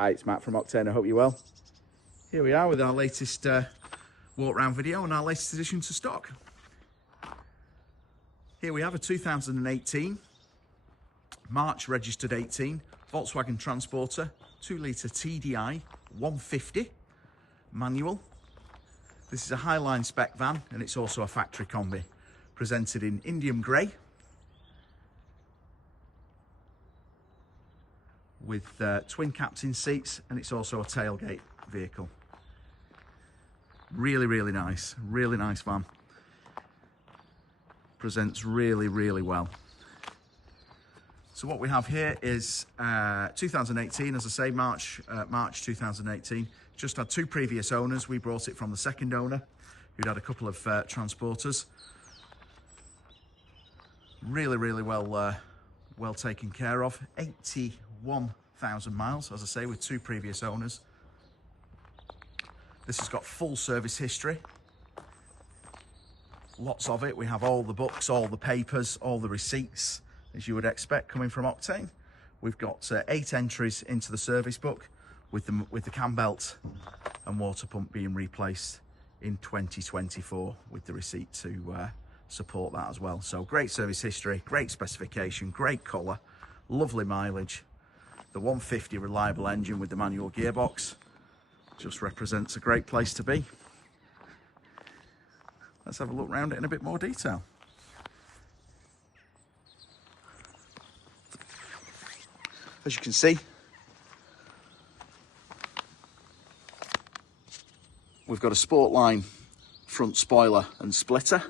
Hi, it's Matt from Octane. I hope you're well. Here we are with our latest walk round video and our latest addition to stock. Here we have a 2018 March registered 18 Volkswagen Transporter 2-litre TDI 150 manual. This is a Highline spec van and it's also a factory Kombi, presented in Indium Grey with twin captain seats, and it's also a tailgate vehicle. Really nice van. Presents really well. So what we have here is 2018, as I say, March 2018. Just had two previous owners. We brought it from the second owner, who'd had a couple of transporters. Really well taken care of. 81,000 miles, as I say, with two previous owners. This has got full service history. Lots of it. We have all the books, all the papers, all the receipts, as you would expect coming from Octane. We've got 8 entries into the service book, with the Cambelt and water pump being replaced in 2024, with the receipt to support that as well. So great service history, great specification, great colour, lovely mileage. The 150 reliable engine with the manual gearbox just represents a great place to be. Let's have a look around it in a bit more detail. As you can see, we've got a Sportline front spoiler and splitter.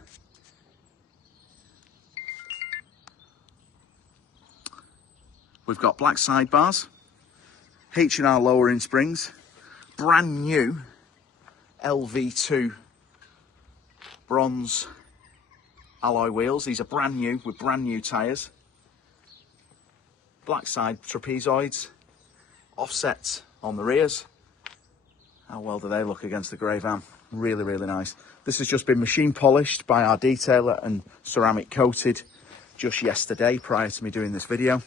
We've got black sidebars, H&R lowering springs, brand new LV2 bronze alloy wheels. These are brand new with brand new tyres. Black side trapezoids, offsets on the rears. How well do they look against the grey van? Really nice. This has just been machine polished by our detailer and ceramic coated just yesterday, prior to me doing this video.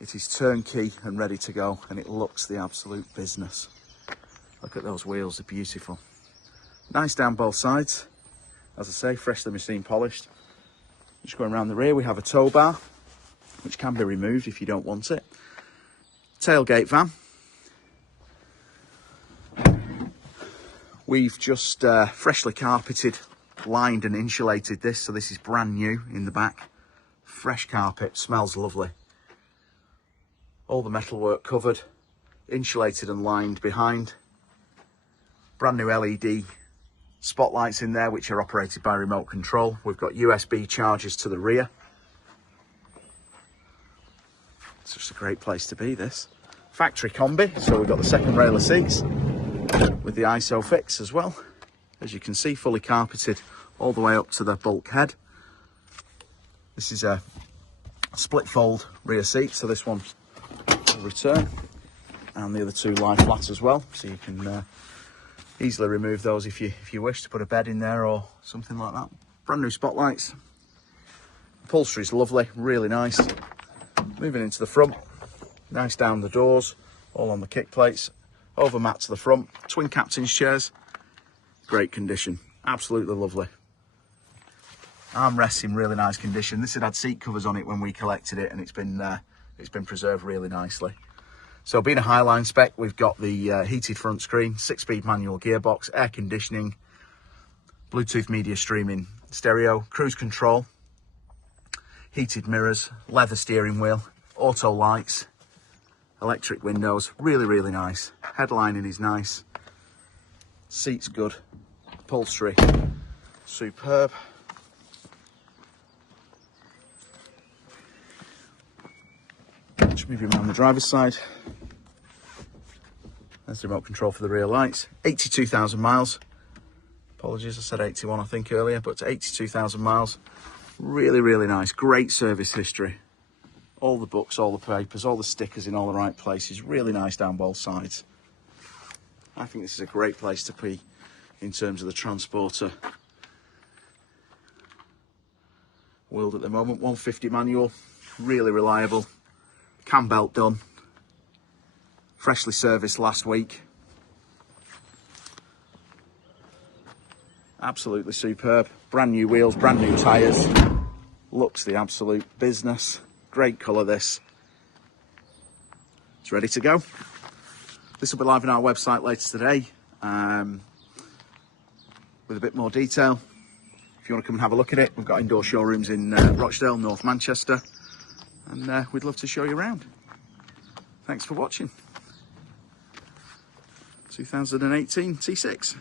It is turnkey and ready to go, and it looks the absolute business. Look at those wheels, they're beautiful. Nice down both sides. As I say, freshly machine polished. Just going around the rear, we have a tow bar, which can be removed if you don't want it. Tailgate van. We've just freshly carpeted, lined and insulated this, so this is brand new in the back. Fresh carpet, smells lovely. All the metalwork covered, insulated and lined behind. Brand new LED spotlights in there, which are operated by remote control. We've got USB chargers to the rear. It's just a great place to be, this. Factory Kombi, so we've got the second rail of seats with the ISOFIX as well. As you can see, fully carpeted all the way up to the bulkhead. This is a split fold rear seat, so this one will return, and the other two lie flat as well, so you can easily remove those if you wish to put a bed in there or something like that. Brand new spotlights. Upholstery is lovely, really nice. Moving into the front, nice down the doors, all on the kick plates. Over mat to the front, twin captain's chairs, great condition, absolutely lovely. Armrests in really nice condition. This had seat covers on it when we collected it, and it's been preserved really nicely. So being a Highline spec, we've got the heated front screen, 6-speed manual gearbox, air conditioning, Bluetooth media streaming stereo, cruise control, heated mirrors, leather steering wheel, auto lights, electric windows, really nice. Headlining is nice. Seats good. Upholstery superb. Just move you around the driver's side. There's the remote control for the rear lights. 82,000 miles. Apologies, I said 81 I think earlier, but 82,000 miles. Really nice. Great service history. All the books, all the papers, all the stickers in all the right places. Really nice down both sides. I think this is a great place to be in terms of the Transporter world at the moment. 150 manual, really reliable. Cambelt done. freshly serviced last week. Absolutely superb. Brand new wheels, brand new tyres. Looks the absolute business. Great colour this. It's ready to go. This will be live on our website later today with a bit more detail. If you want to come and have a look at it, we've got indoor showrooms in Rochdale, North Manchester, and we'd love to show you around. Thanks for watching. 2018 T6.